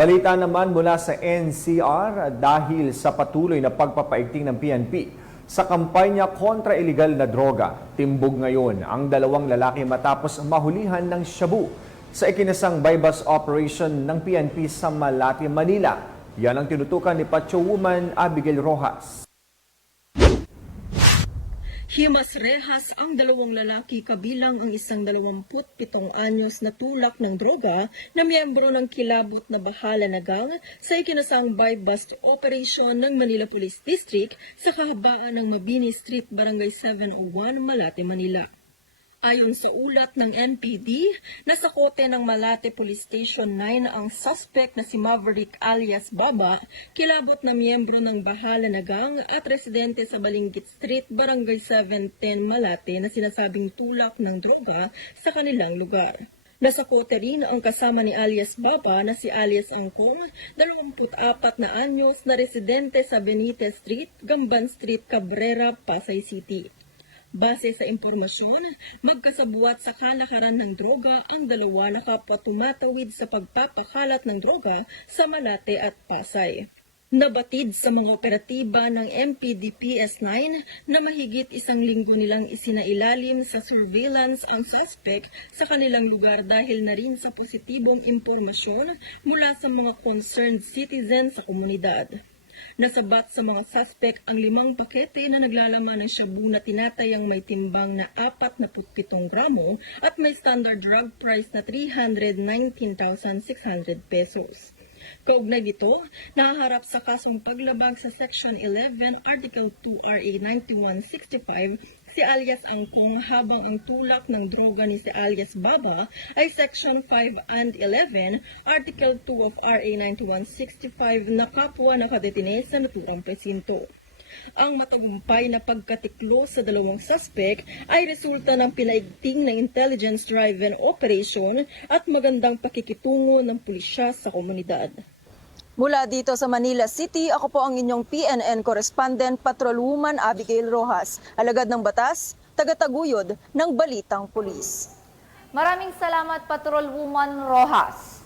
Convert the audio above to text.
Balita naman mula sa NCR dahil sa patuloy na pagpapaigting ng PNP sa kampanya kontra iligal na droga. Timbog ngayon ang dalawang lalaki matapos mahulihan ng shabu sa ikinasang bypass operation ng PNP sa Malate, Manila. Yan ang tinutukan ni Pacho Woman Abigail Rojas. Himas rehas ang dalawang lalaki kabilang ang isang 27 anyos na tulak ng droga na miyembro ng kilabot na Bahala na gang sa ikinasang buy-bust operation ng Manila Police District sa kahabaan ng Mabini Street, Barangay 701, Malate, Manila. Ayon sa ulat ng NPD, nasa kote ng Malate Police Station 9 ang suspect na si Maverick alias Baba, kilabot na miyembro ng Bahala na gang at residente sa Balinggit Street, Barangay 710, Malate na sinasabing tulak ng droga sa kanilang lugar. Nasa kote rin ang kasama ni alias Baba na si alias Angkong, 24 na anyos na residente sa Benitez Street, Gamban Street, Cabrera, Pasay City. Base sa impormasyon, magkasabuat sa kalakaran ng droga ang dalawa na kapwa tumatawid sa pagpapakalat ng droga sa Malate at Pasay. Nabatid sa mga operatiba ng MPD PS9 na mahigit isang linggo nilang isinailalim sa surveillance ang suspect sa kanilang lugar dahil na rin sa positibong impormasyon mula sa mga concerned citizens sa komunidad. Nasabat sa mga suspect ang 5 pakete na naglalaman ng shabu na tinatayang may timbang na 47 gramo at may standard drug price na 319,600 pesos. Kaugnay dito, nahaharap sa kasong paglabag sa Section 11, Article 2 RA 9165 si alias Angkong habang ang tulak ng droga ni si alias Baba ay Section 5 and 11, Article 2 of RA 9165 na kapwa nakadetine sa naturang presinto. Ang matagumpay na pagkatiklo sa dalawang suspect ay resulta ng pinaigting na intelligence-driven operation at magandang pakikitungo ng pulisya sa komunidad. Mula dito sa Manila City, ako po ang inyong PNN correspondent, Patrolwoman Abigail Rojas. Alagad ng batas, tagataguyod ng Balitang Pulis. Maraming salamat, Patrolwoman Rojas.